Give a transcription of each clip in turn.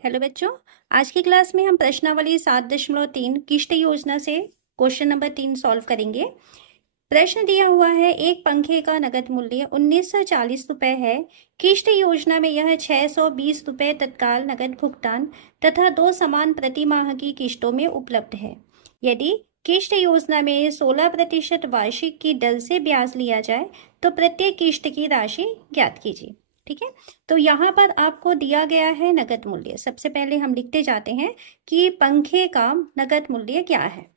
Hello बच्चों, आज की क्लास में हम प्रश्नावली 7.3 किष्ट योजना से क्वेश्चन नंबर 3 सॉल्व करेंगे। प्रश्न दिया हुआ है, एक पंखे का नगद मूल्य 1940 रुपए है। किष्ट योजना में यह 620 रुपए तत्काल नगद भुगतान तथा 2 समान प्रति माह की किस्तों में उपलब्ध है। यदि किष्ट योजना में 16% वार्षिक की दर से ब्याज लिया जाए तो प्रत्येक किस्त की राशि ज्ञात कीजिए। ठीक है, तो यहाँ पर आपको दिया गया है नगद मूल्य। सबसे पहले हम लिखते जाते हैं कि पंखे का नगद मूल्य क्या है।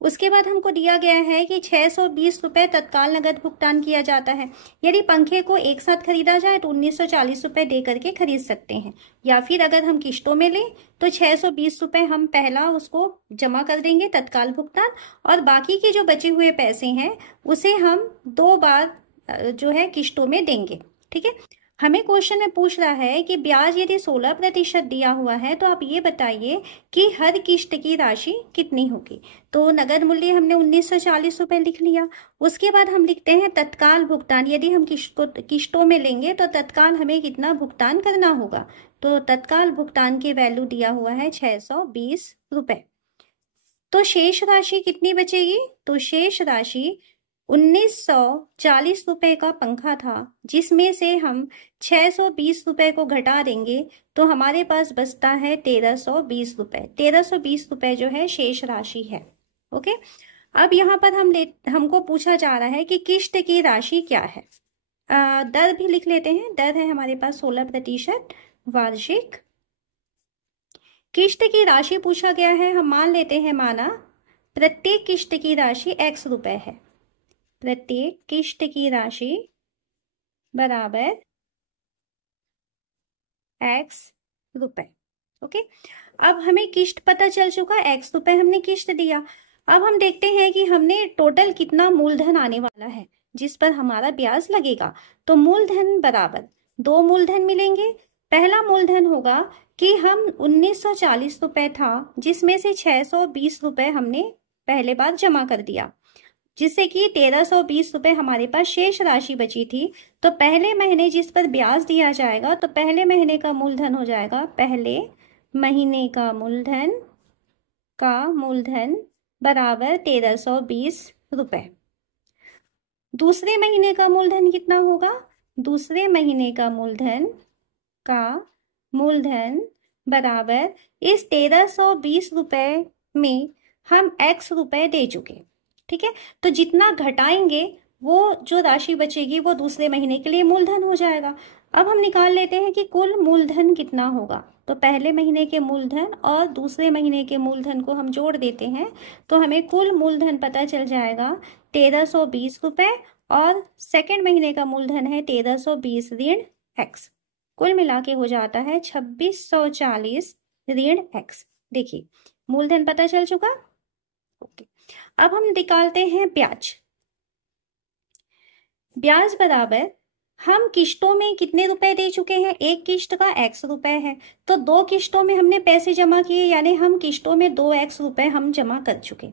उसके बाद हमको दिया गया है कि 620 रुपए तत्काल नगद भुगतान किया जाता है। यदि पंखे को एक साथ खरीदा जाए तो 1940 रुपए दे करके खरीद सकते हैं, या फिर अगर हम किस्तों में लें तो 620 रुपए हम पहला उसको जमा कर देंगे तत्काल भुगतान, और बाकी के जो बचे हुए पैसे हैं उसे हम 2 बार जो है किस्तों में देंगे। ठीक है, हमें क्वेश्चन में पूछ रहा है कि ब्याज यदि 16% दिया हुआ है तो आप ये बताइए कि हर किस्त की राशि कितनी होगी। तो नगद मूल्य हमने 1940 रुपए लिख लिया। उसके बाद हम लिखते हैं तत्काल भुगतान। यदि हम किस्तों में लेंगे तो तत्काल हमें कितना भुगतान करना होगा। तो तत्काल भुगतान की वैल्यू दिया हुआ है 620 रुपए। तो शेष राशि कितनी बचेगी? तो शेष राशि 1940 रुपए का पंखा था, जिसमें से हम 620 रुपए को घटा देंगे तो हमारे पास बचता है 1320 रुपए। 1320 रुपए जो है शेष राशि है। ओके, अब यहाँ पर हमको पूछा जा रहा है कि किस्त की राशि क्या है। दर भी लिख लेते हैं। दर है हमारे पास 16% वार्षिक। किस्त की राशि पूछा गया है, हम मान लेते हैं माना प्रत्येक किस्त की राशि x रुपए है। प्रत्येक किस्त की राशि बराबर x रुपए। ओके, अब हमें किस्त पता चल चुका, x रुपए हमने किस्त दिया। अब हम देखते हैं कि हमने टोटल कितना मूलधन आने वाला है जिस पर हमारा ब्याज लगेगा। तो मूलधन बराबर 2 मूलधन मिलेंगे। पहला मूलधन होगा कि हम 1940 रुपए था, जिसमें से 620 रुपए हमने पहले बार जमा कर दिया, जिससे कि 1320 रुपए हमारे पास शेष राशि बची थी। तो पहले महीने जिस पर ब्याज दिया जाएगा, तो पहले महीने का मूलधन हो जाएगा, पहले महीने का मूलधन बराबर 1320 रुपए। दूसरे महीने का मूलधन कितना होगा? दूसरे महीने का मूलधन बराबर इस 1320 रुपए में हम x रुपए दे चुके। ठीक है, तो जितना घटाएंगे वो जो राशि बचेगी वो दूसरे महीने के लिए मूलधन हो जाएगा। अब हम निकाल लेते हैं कि कुल मूलधन कितना होगा। तो पहले महीने के मूलधन और दूसरे महीने के मूलधन को हम जोड़ देते हैं तो हमें कुल मूलधन पता चल जाएगा 1320 रुपए, और सेकेंड महीने का मूलधन है 1320 ऋण x। कुल मिला के हो जाता है 2640 ऋण x। देखिए, मूलधन पता चल चुका। ओके, अब हम निकालते हैं ब्याज। ब्याज बराबर हम किस्तों में कितने रुपए दे चुके हैं? एक किस्त का x रुपए है, तो 2 किस्तों में हमने पैसे जमा किए, यानी हम किस्तों में 2x रुपए हम जमा कर चुके।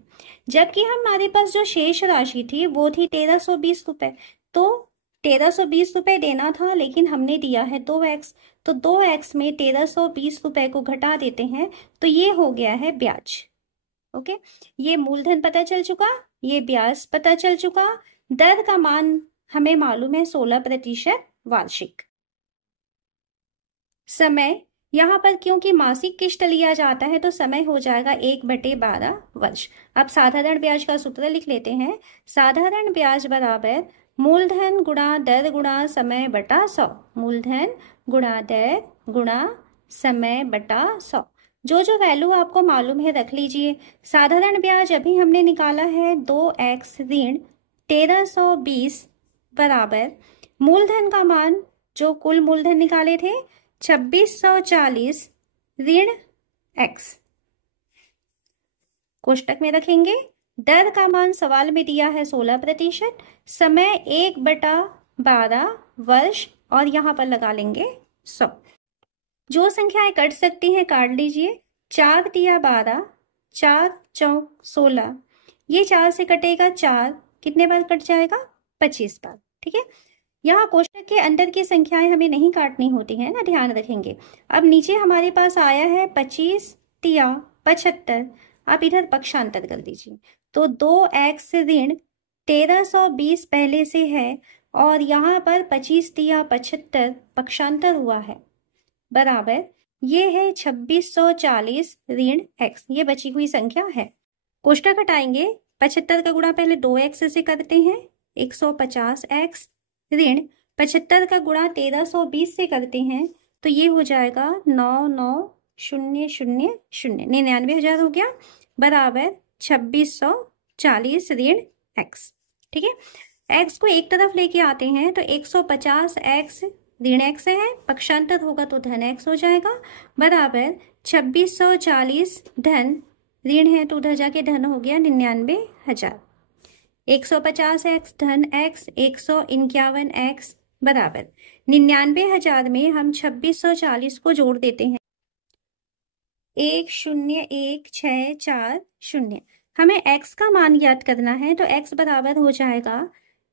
जबकि हमारे पास जो शेष राशि थी वो थी 1320 रुपए। तो 1320 रुपए देना था, लेकिन हमने दिया है 2x। तो 2x में 1320 रुपए को घटा देते हैं तो ये हो गया है ब्याज। ओके, ये मूलधन पता चल चुका, ये ब्याज पता चल चुका। दर का मान हमें मालूम है 16% वार्षिक। समय, यहाँ पर क्योंकि मासिक किस्त लिया जाता है तो समय हो जाएगा 1/12 वर्ष। अब साधारण ब्याज का सूत्र लिख लेते हैं। साधारण ब्याज बराबर मूलधन गुणा दर गुणा समय बटा 100। मूलधन गुणा दर गुणा समय बटा 100। जो जो वैल्यू आपको मालूम है रख लीजिए। साधारण ब्याज अभी हमने निकाला है 2x ऋण 1320 बराबर मूलधन का मान, जो कुल मूलधन निकाले थे, 2640 ऋण x। कोष्टक में रखेंगे। दर का मान सवाल में दिया है 16%, समय 1/12 वर्ष, और यहां पर लगा लेंगे 100। जो संख्याएं कट सकती हैं काट लीजिए। 4 दिया 12, 4 चौक 16, ये 4 से कटेगा 4, कितने बार कट जाएगा? 25 बार। ठीक है, यहाँ कोष्टक के अंदर की संख्याएं हमें नहीं काटनी होती हैं ना, ध्यान रखेंगे। अब नीचे हमारे पास आया है 25 तिया 75। आप इधर पक्षांतर कर दीजिए, तो 2x ऋण 1320 पहले से है और यहाँ पर 25 तिया 75 पक्षांतर हुआ है, बराबर ये है 2640 ऋण x, ये बची हुई संख्या है। कोष्टक हटाएंगे, 75 का गुणा पहले 2x से करते हैं, 150x ऋण 75 का गुणा 1320 से करते हैं, तो ये हो जाएगा 99000, 99,000 हो गया, बराबर 2640 ऋण x। ठीक है, x को एक तरफ लेके आते हैं तो 150x ऋण x है, पक्षांतर होगा तो धन x हो जाएगा, बराबर 2640 धन ऋण है तो उधर जाके धन हो गया 99,000। 150x धन x 151x बराबर 99,000 में हम 2640 को जोड़ देते हैं, 101,640। हमें x का मान ज्ञात करना है तो x बराबर हो जाएगा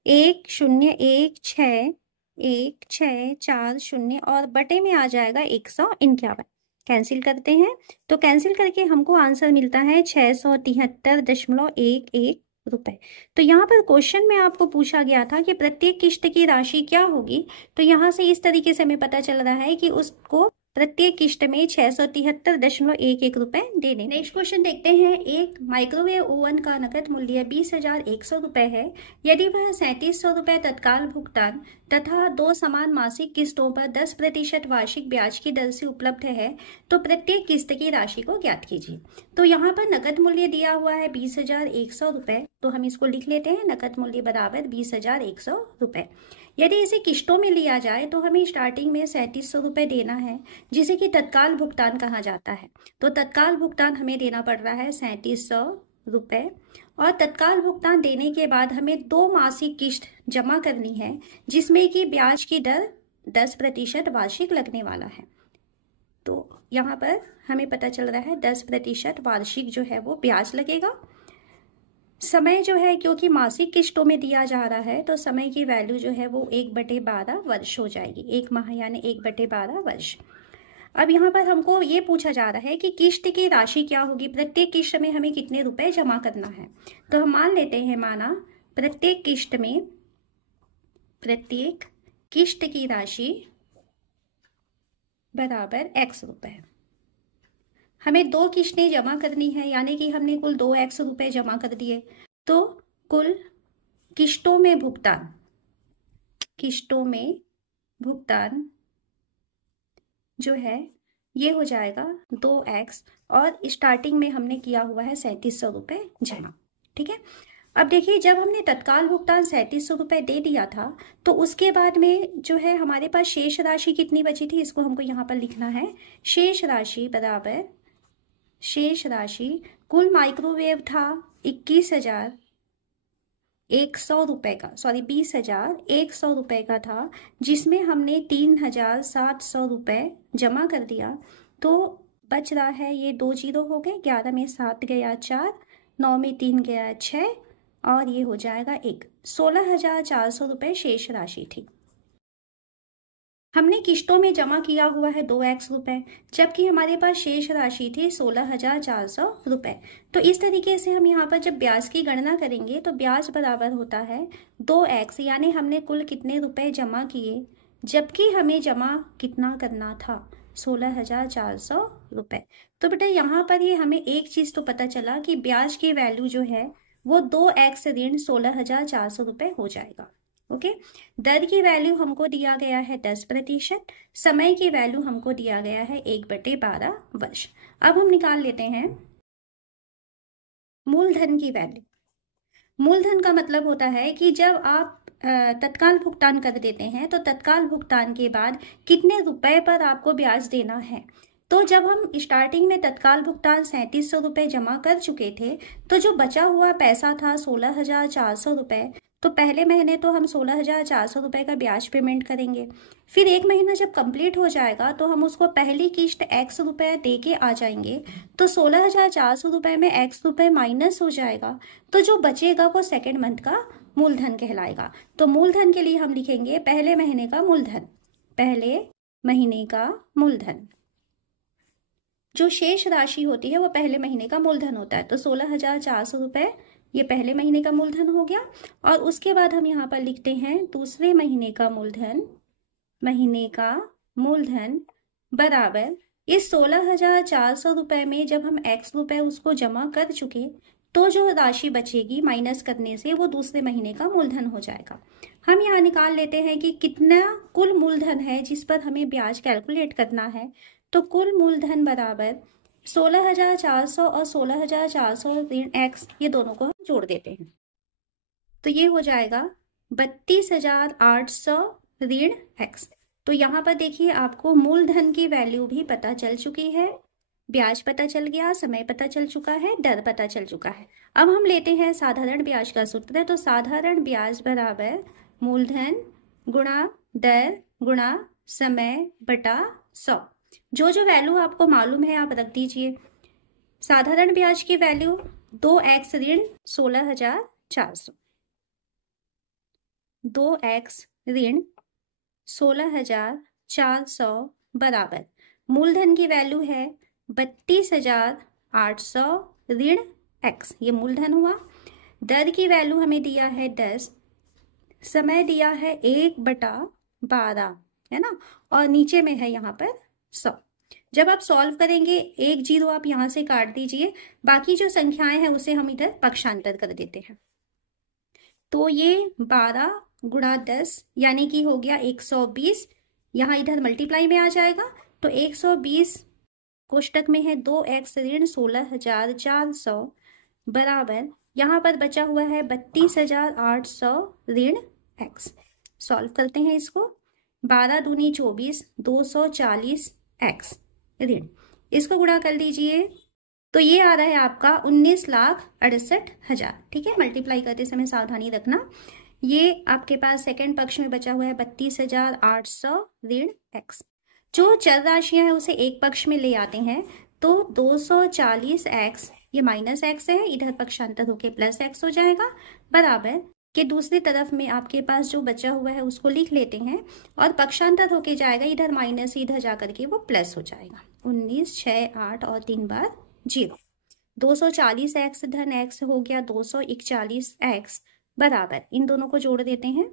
101,640 और बटे में आ जाएगा 151। कैंसिल करते हैं तो कैंसिल करके हमको आंसर मिलता है 673.11 रुपए। तो यहाँ पर क्वेश्चन में आपको पूछा गया था कि प्रत्येक किस्त की राशि क्या होगी, तो यहाँ से इस तरीके से हमें पता चल रहा है कि उसको प्रत्येक किस्त में 673.11 रुपए देने। नेक्स्ट क्वेश्चन देखते हैं। एक माइक्रोवेव ओवन का नकद मूल्य 20,100 रुपए है। यदि वह 3700 रुपए तत्काल भुगतान तथा 2 समान मासिक किस्तों पर 10% वार्षिक ब्याज की दर से उपलब्ध है, तो प्रत्येक किस्त की राशि को ज्ञात कीजिए। तो यहाँ पर नकद मूल्य दिया हुआ है 20,100 रुपए, तो हम इसको लिख लेते हैं, नकद मूल्य बराबर 20,100 रुपए। यदि इसे किस्तों में लिया जाए तो हमें स्टार्टिंग में 3700 रुपए देना है, जिसे कि तत्काल भुगतान कहा जाता है। तो तत्काल भुगतान हमें देना पड़ रहा है 3700 रुपए, और तत्काल भुगतान देने के बाद हमें 2 मासिक किस्त जमा करनी है, जिसमें कि ब्याज की दर 10% वार्षिक लगने वाला है। तो यहाँ पर हमें पता चल रहा है 10% वार्षिक जो है वो ब्याज लगेगा। समय जो है, क्योंकि मासिक किस्तों में दिया जा रहा है, तो समय की वैल्यू जो है वो 1/12 वर्ष हो जाएगी, 1 माह यानी 1/12 वर्ष। अब यहाँ पर हमको ये पूछा जा रहा है कि किस्त की राशि क्या होगी, प्रत्येक किस्त में हमें कितने रुपए जमा करना है। तो हम मान लेते हैं, माना प्रत्येक किस्त की राशि बराबर x रुपए। हमें 2 किस्तें जमा करनी है, यानी कि हमने कुल 2x रुपए जमा कर दिए, तो कुल किस्तों में भुगतान जो है ये हो जाएगा 2x, और स्टार्टिंग में हमने किया हुआ है 3700 रुपए जमा। ठीक है, अब देखिए, जब हमने तत्काल भुगतान 3700 रुपए दे दिया था, तो उसके बाद में जो है हमारे पास शेष राशि कितनी बची थी, इसको हमको यहाँ पर लिखना है। शेष राशि बराबर, शेष राशि कुल माइक्रोवेव था 21,100 रुपए का, 20,100 रुपए का था, जिसमें हमने 3,700 रुपए जमा कर दिया। तो बच रहा है, ये 2 जीरो हो गए, 11 में 7 गया 4, 9 में 3 गया 6, और ये हो जाएगा 1। 16,400 रुपए शेष राशि थी। हमने किस्तों में जमा किया हुआ है 2x रुपए, जबकि हमारे पास शेष राशि थी 16,400 रुपए। तो इस तरीके से हम यहाँ पर जब ब्याज की गणना करेंगे तो ब्याज बराबर होता है 2x, यानी हमने कुल कितने रुपए जमा किए, जबकि हमें जमा कितना करना था, 16,400 रुपए। तो बेटा यहाँ पर ये हमें एक चीज तो पता चला कि ब्याज की वैल्यू जो है वो 2x ऋण 16,400 रुपए हो जाएगा। ओके, दर की वैल्यू हमको दिया गया है 10%, समय की वैल्यू हमको दिया गया है 1/12 वर्ष। अब हम निकाल लेते हैं मूलधन की वैल्यू। मूलधन का मतलब होता है कि जब आप तत्काल भुगतान कर देते हैं, तो तत्काल भुगतान के बाद कितने रुपए पर आपको ब्याज देना है। तो जब हम स्टार्टिंग में तत्काल भुगतान 3700 रुपए जमा कर चुके थे, तो जो बचा हुआ पैसा था 16,400 रुपए, तो पहले महीने तो हम 16,400 रुपए का ब्याज पेमेंट करेंगे। फिर 1 महीना जब कंप्लीट हो जाएगा तो हम उसको पहली किस्त x रुपए दे के आ जाएंगे, तो 16,400 रुपए में x रुपए माइनस हो जाएगा, तो जो बचेगा वो सेकेंड मंथ का मूलधन कहलाएगा। तो मूलधन के लिए हम लिखेंगे पहले महीने का मूलधन, पहले महीने का मूलधन। जो शेष राशि होती है वो पहले महीने का मूलधन होता है। तो 16,400 रुपए ये पहले महीने का मूलधन हो गया। और उसके बाद हम यहाँ पर लिखते हैं दूसरे महीने का मूलधन, महीने का मूलधन बराबर इस 16,400 रुपए में जब हम x रुपए उसको जमा कर चुके तो जो राशि बचेगी माइनस करने से वो दूसरे महीने का मूलधन हो जाएगा। हम यहाँ निकाल लेते हैं कि कितना कुल मूलधन है जिस पर हमें ब्याज कैलकुलेट करना है। तो कुल मूलधन बराबर 16,400 और 16,400 ऋण x, ये दोनों को हम जोड़ देते हैं। तो ये हो जाएगा 32,800 ऋण x। तो यहाँ पर देखिए आपको मूलधन की वैल्यू भी पता चल चुकी है, ब्याज पता चल गया, समय पता चल चुका है, दर पता चल चुका है। अब हम लेते हैं साधारण ब्याज का सूत्र। तो साधारण ब्याज बराबर मूलधन गुणा दर गुणा समय बटा 100। जो जो वैल्यू आपको मालूम है आप रख दीजिए। साधारण ब्याज की वैल्यू 2x ऋण 16,400, 2x ऋण 16,400 बराबर मूलधन की वैल्यू है 32,800 ऋण x, ये मूलधन हुआ। दर की वैल्यू हमें दिया है 10, समय दिया है 1/12, है ना, और नीचे में है यहाँ पर 100। जब आप सॉल्व करेंगे 1 0 आप यहाँ से काट दीजिए, बाकी जो संख्याएं हैं उसे हम इधर पक्षांतर कर देते हैं। तो ये 12 गुणा 10 यानी कि हो गया 120, यहाँ इधर मल्टीप्लाई में आ जाएगा। तो 120 कोष्टक में है 2x ऋण 16,400 बराबर यहाँ पर बचा हुआ है 32,800 ऋण x। सॉल्व करते हैं इसको। 12 दूनी 24, 240 x ऋण, इसको गुणा कर लीजिए तो ये आ रहा है आपका 19,68,000। ठीक है, मल्टीप्लाई करते समय सावधानी रखना। ये आपके पास सेकंड पक्ष में बचा हुआ है 32,800 ऋण x। जो चर राशियां हैं उसे एक पक्ष में ले आते हैं तो 240x, ये माइनस x है, इधर पक्षांतर होके प्लस x हो जाएगा, बराबर के दूसरी तरफ में आपके पास जो बचा हुआ है उसको लिख लेते हैं और पक्षांतर होके जाएगा, इधर माइनस इधर जाकर के वो प्लस हो जाएगा। 19, 6, 8 और 3 बार 0। 240x धन x हो गया 241x बराबर, इन दोनों को जोड़ देते हैं।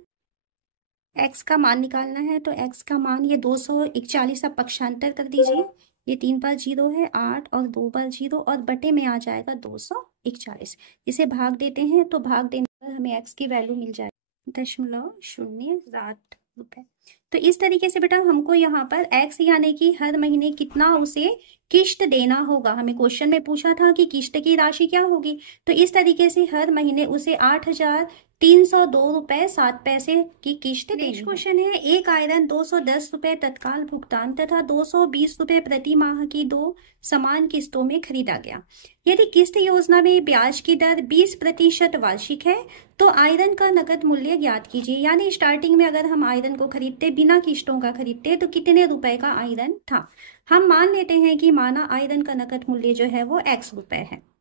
x का मान निकालना है तो x का मान ये 241 आप पक्षांतर कर दीजिए, ये 3 बार 0 है, 8 और 2 बार 0 और बटे में आ जाएगा 241। इसे भाग देते हैं तो भाग देने पर हमें x की वैल्यू मिल जाएगी 0.07 रुपए। तो इस तरीके से बेटा हमको यहाँ पर x यानी कि हर महीने कितना उसे किश्त देना होगा। हमें क्वेश्चन में पूछा था कि किश्त की राशि क्या होगी, तो इस तरीके से हर महीने उसे 8,302 रुपए 7 पैसे की किश्त देनी। नेक्स्ट क्वेश्चन है, एक आयरन 210 रुपए तत्काल भुगतान तथा 220 रुपए प्रति माह की 2 समान किस्तों में खरीदा गया। यदि किस्त योजना में ब्याज की दर 20% वार्षिक है तो आयरन का नकद मूल्य ज्ञात कीजिए। यानी स्टार्टिंग में अगर हम आयरन को खरीदते बिना किस्तों का खरीदते तो कितने रुपए का आयरन था। हम मान लेते हैं कि माना आयरन का नकद मूल्य जो है वो x रुपए है।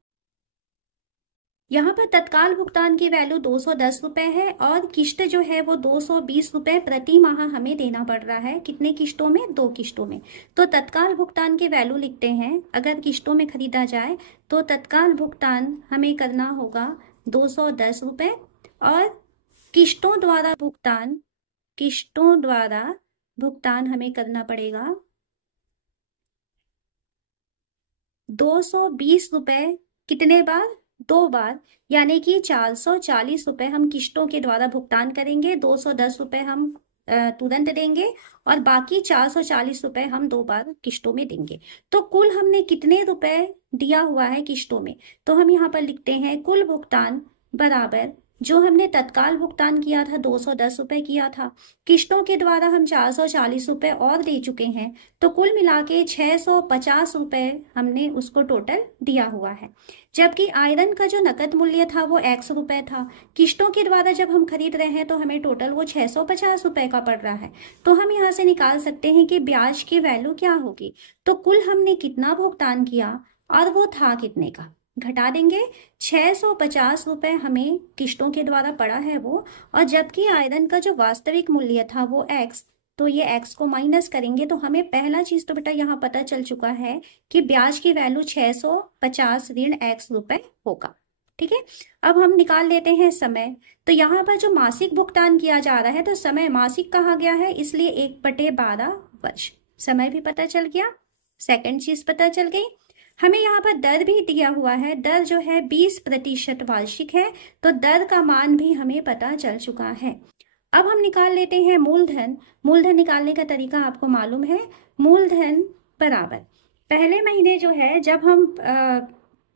यहाँ पर तत्काल भुगतान की वैल्यू 210 रुपए है और किस्त जो है वो 220 रुपए प्रति माह हमें देना पड़ रहा है। कितने किस्तों में? 2 किस्तों में। तो तत्काल भुगतान की वैल्यू लिखते हैं। अगर किस्तों में खरीदा जाए तो तत्काल भुगतान हमें करना होगा 210 रुपए और किस्तों द्वारा भुगतान हमें करना पड़ेगा 220 रुपए। कितने बार? 2 बार, यानी कि 440 रुपए हम किस्तों के द्वारा भुगतान करेंगे। 210 रुपए हम तुरंत देंगे और बाकी 440 रुपए हम 2 बार किस्तों में देंगे। तो कुल हमने कितने रुपए दिया हुआ है किस्तों में, तो हम यहाँ पर लिखते हैं कुल भुगतान बराबर जो हमने तत्काल भुगतान किया था 210 रुपए किया था, किस्तों के द्वारा हम 440 रुपए और दे चुके हैं, तो कुल मिला के 650 रुपए हमने उसको टोटल दिया हुआ है। जबकि आयरन का जो नकद मूल्य था वो x रुपए था। किस्तों के द्वारा जब हम खरीद रहे हैं तो हमें टोटल वो 650 रुपए का पड़ रहा है। तो हम यहाँ से निकाल सकते हैं कि ब्याज की वैल्यू क्या होगी। तो कुल हमने कितना भुगतान किया और वो था कितने का। घटा देंगे। 650 रुपए हमें किश्तों के द्वारा पड़ा है वो, और जबकि आयरन का जो वास्तविक मूल्य था वो x, तो ये x को माइनस करेंगे तो हमें पहला चीज तो बेटा यहाँ पता चल चुका है कि ब्याज की वैल्यू 650 ऋण x रुपए होगा। ठीक है, अब हम निकाल लेते हैं समय। तो यहाँ पर जो मासिक भुगतान किया जा रहा है तो समय मासिक कहा गया है, इसलिए 1/12 वर्ष। समय भी पता चल गया, सेकंड चीज पता चल गई। हमें यहाँ पर दर भी दिया हुआ है, दर जो है 20% वार्षिक है, तो दर का मान भी हमें पता चल चुका है। अब हम निकाल लेते हैं मूलधन। मूलधन निकालने का तरीका आपको मालूम है। मूलधन बराबर पहले महीने जो है जब हम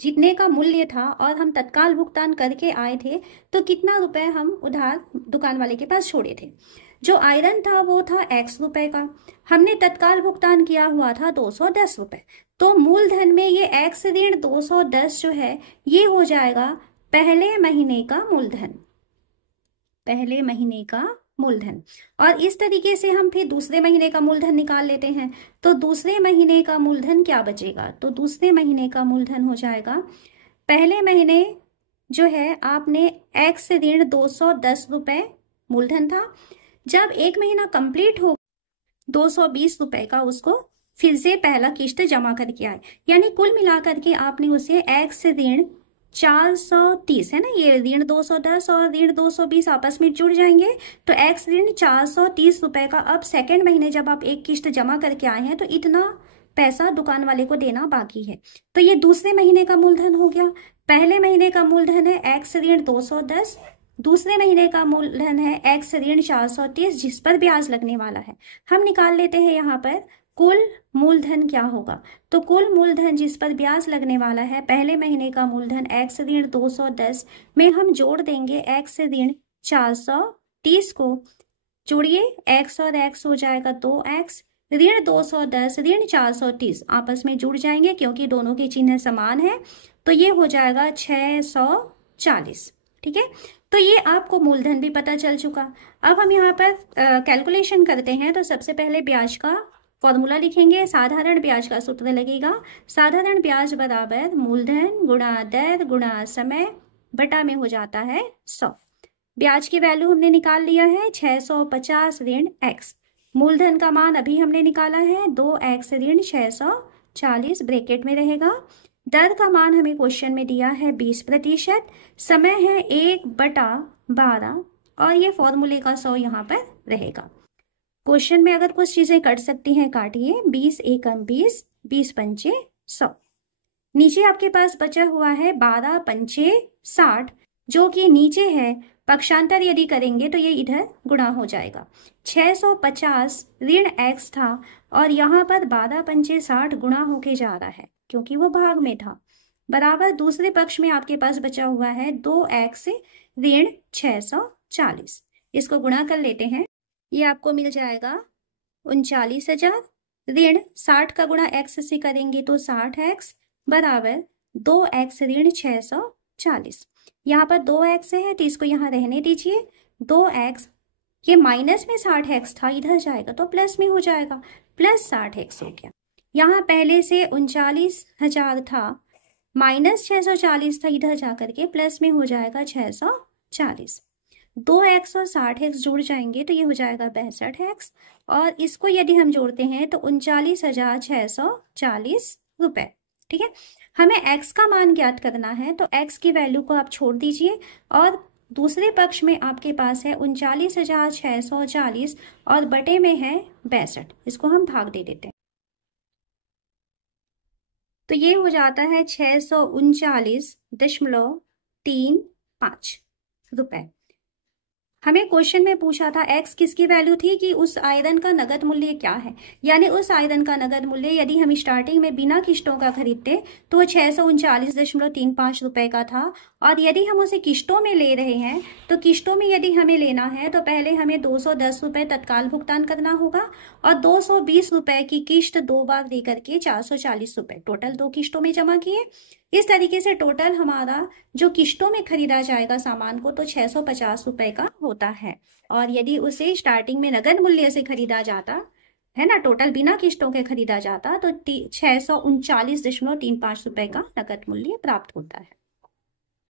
जितने का मूल्य था और हम तत्काल भुगतान करके आए थे तो कितना रुपए हम उधार दुकान वाले के पास छोड़े थे। जो आयरन था वो था x रुपए का, हमने तत्काल भुगतान किया हुआ था 210 रुपए। तो मूलधन में ये x ऋण 210 जो है ये हो जाएगा पहले महीने का मूलधन, पहले महीने का मूलधन। और इस तरीके से हम फिर दूसरे महीने का मूलधन निकाल लेते हैं। तो दूसरे महीने का मूलधन क्या बचेगा, तो दूसरे महीने का मूलधन हो जाएगा, पहले महीने जो है आपने x ऋण 210 रुपए मूलधन था, जब एक महीना कंप्लीट हो 220 रुपए का उसको फिर से पहला किश्त जमा करके आए, यानी कुल मिलाकर के आपने उसे x ऋण 430 है ना, ये ऋण 210 और ऋण 220 आपस में जुड़ जाएंगे तो x ऋण 430 रुपए का अब सेकेंड महीने जब आप एक किश्त जमा करके आए हैं तो इतना पैसा दुकान वाले को देना बाकी है। तो ये दूसरे महीने का मूलधन हो गया। पहले महीने का मूलधन है x ऋण 210, दूसरे महीने का मूलधन है x ऋण 430 जिस पर ब्याज लगने वाला है। हम निकाल लेते हैं यहाँ पर कुल मूलधन क्या होगा, तो कुल मूलधन जिस पर ब्याज लगने वाला है पहले महीने का मूलधन x ऋण 210 में हम जोड़ देंगे x ऋण 430 को, जोड़िए x और x हो जाएगा 2x, ऋण 210 ऋण 430 आपस में जुड़ जाएंगे क्योंकि दोनों के चिन्ह समान है, तो ये हो जाएगा 640। ठीक है, तो ये आपको मूलधन भी पता चल चुका। अब हम यहाँ पर कैलकुलेशन करते हैं। तो सबसे पहले ब्याज का फॉर्मूला लिखेंगे। साधारण ब्याज का सूत्र लगेगा, साधारण ब्याज बराबर मूलधन गुणा दर गुणा समय बटा में हो जाता है 100। ब्याज की वैल्यू हमने निकाल लिया है 650 ऋण x, मूलधन का मान अभी हमने निकाला है 2x ऋण 640 ब्रैकेट में रहेगा। दर का मान हमें क्वेश्चन में दिया है 20%, समय है 1/12 और ये फॉर्मूले का 100 यहाँ पर रहेगा। क्वेश्चन में अगर कुछ चीजें कट सकती हैं काटिए, 20 एकम 20, 20 पंचे 100। नीचे आपके पास बचा हुआ है 12 पंचे 60 जो कि नीचे है, पक्षांतर यदि करेंगे तो ये इधर गुणा हो जाएगा। 650 ऋण x था और यहाँ पर 12 पंचे 60 गुणा होके जा रहा है क्योंकि वो भाग में था, बराबर दूसरे पक्ष में आपके पास बचा हुआ है 2x ऋण 640। इसको गुणा कर लेते हैं, ये आपको मिल जाएगा 39,000 ऋण 60 का गुणा x से करेंगे तो 60x बराबर 2x ऋण 640। यहाँ पर 2x है तो इसको यहाँ रहने दीजिए, 2x ये माइनस में 60x था इधर जाएगा तो प्लस में हो जाएगा, प्लस 60x हो गया। यहाँ पहले से 39,000 था, माइनस 640 था, इधर जाकर के प्लस में हो जाएगा 640। 2x और 60x जुड़ जाएंगे तो ये हो जाएगा 62x और इसको यदि हम जोड़ते हैं तो 39,640 रुपए। ठीक है, हमें x का मान ज्ञात करना है तो x की वैल्यू को आप छोड़ दीजिए और दूसरे पक्ष में आपके पास है 39,640 और बटे में है 62, इसको हम भाग दे देते हैं तो ये हो जाता है 639.35 रुपए। हमें क्वेश्चन में पूछा था x किसकी वैल्यू थी कि उस आयरन का नगद मूल्य क्या है, यानी उस आयरन का नगद मूल्य यदि हम स्टार्टिंग में बिना किश्तों का खरीदते तो वो 639.35 रुपए का था, और यदि हम उसे किश्तों में ले रहे हैं तो किश्तों में यदि हमें लेना है तो पहले हमें 210 रुपए तत्काल भुगतान करना होगा और 220 रुपए की किश्त 2 बार दे करके 440 रुपए टोटल 2 किश्तों में जमा किए। इस तरीके से टोटल हमारा जो किश्तों में खरीदा जाएगा सामान को तो 650 रुपए का होता है। और यदि उसे स्टार्टिंग में नगद मूल्य से खरीदा जाता है ना, टोटल बिना किस्तों के खरीदा जाता तो 639.35 रुपए का नकद मूल्य प्राप्त होता है।